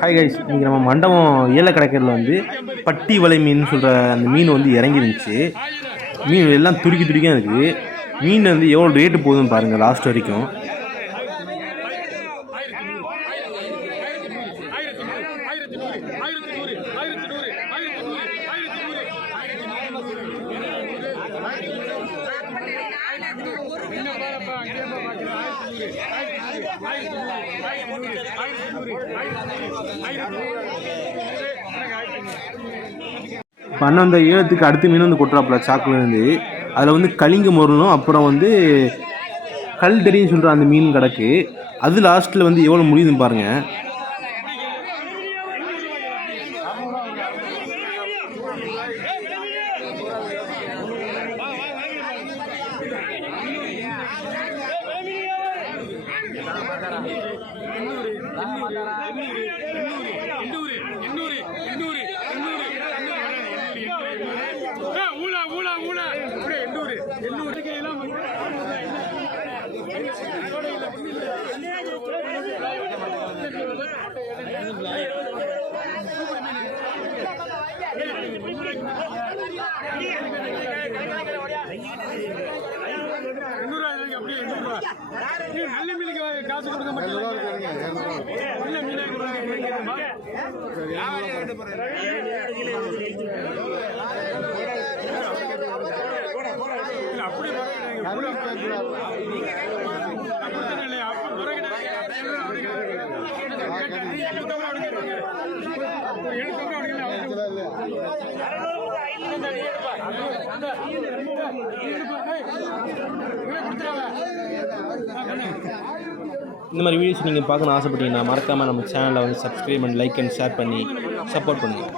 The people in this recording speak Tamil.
ஹாய் கைஸ், இன்றைக்கி நம்ம மண்டபம் ஏலக்கடைக்கரில் வந்து பட்டி வலை மீன் சொல்கிற அந்த மீன் வந்து இறங்கிருந்துச்சு. மீன் எல்லாம் துருக்கி துருக்கியாக இருக்குது. மீன் வந்து எவ்வளோ ரேட்டு போகுதுன்னு பாருங்கள் லாஸ்ட் வரைக்கும். பண்ண அந்த ஏலத்துக்கு அடுத்த மீன் வந்து கொட்டுறாப்புல சாக்குலேருந்து. அதில் வந்து கலிங்க முரலும் அப்புறம் வந்து கல்தடின்னு சொல்கிற அந்த மீன் கிடக்கு. அது லாஸ்ட்டில் வந்து எவ்வளோ முடியுதுன்னு பாருங்கள். நல்ல மீனுக்கு காசு கொடுக்க மாட்டேன். இந்த மாதிரி வீடியோஸ் நீங்கள் பார்க்கணும்னு ஆசைப்பட்டீங்கன்னா மறக்காமல் நம்ம சேனலை வந்து subscribe and like and share பண்ணி சப்போர்ட் பண்ணுங்கள்.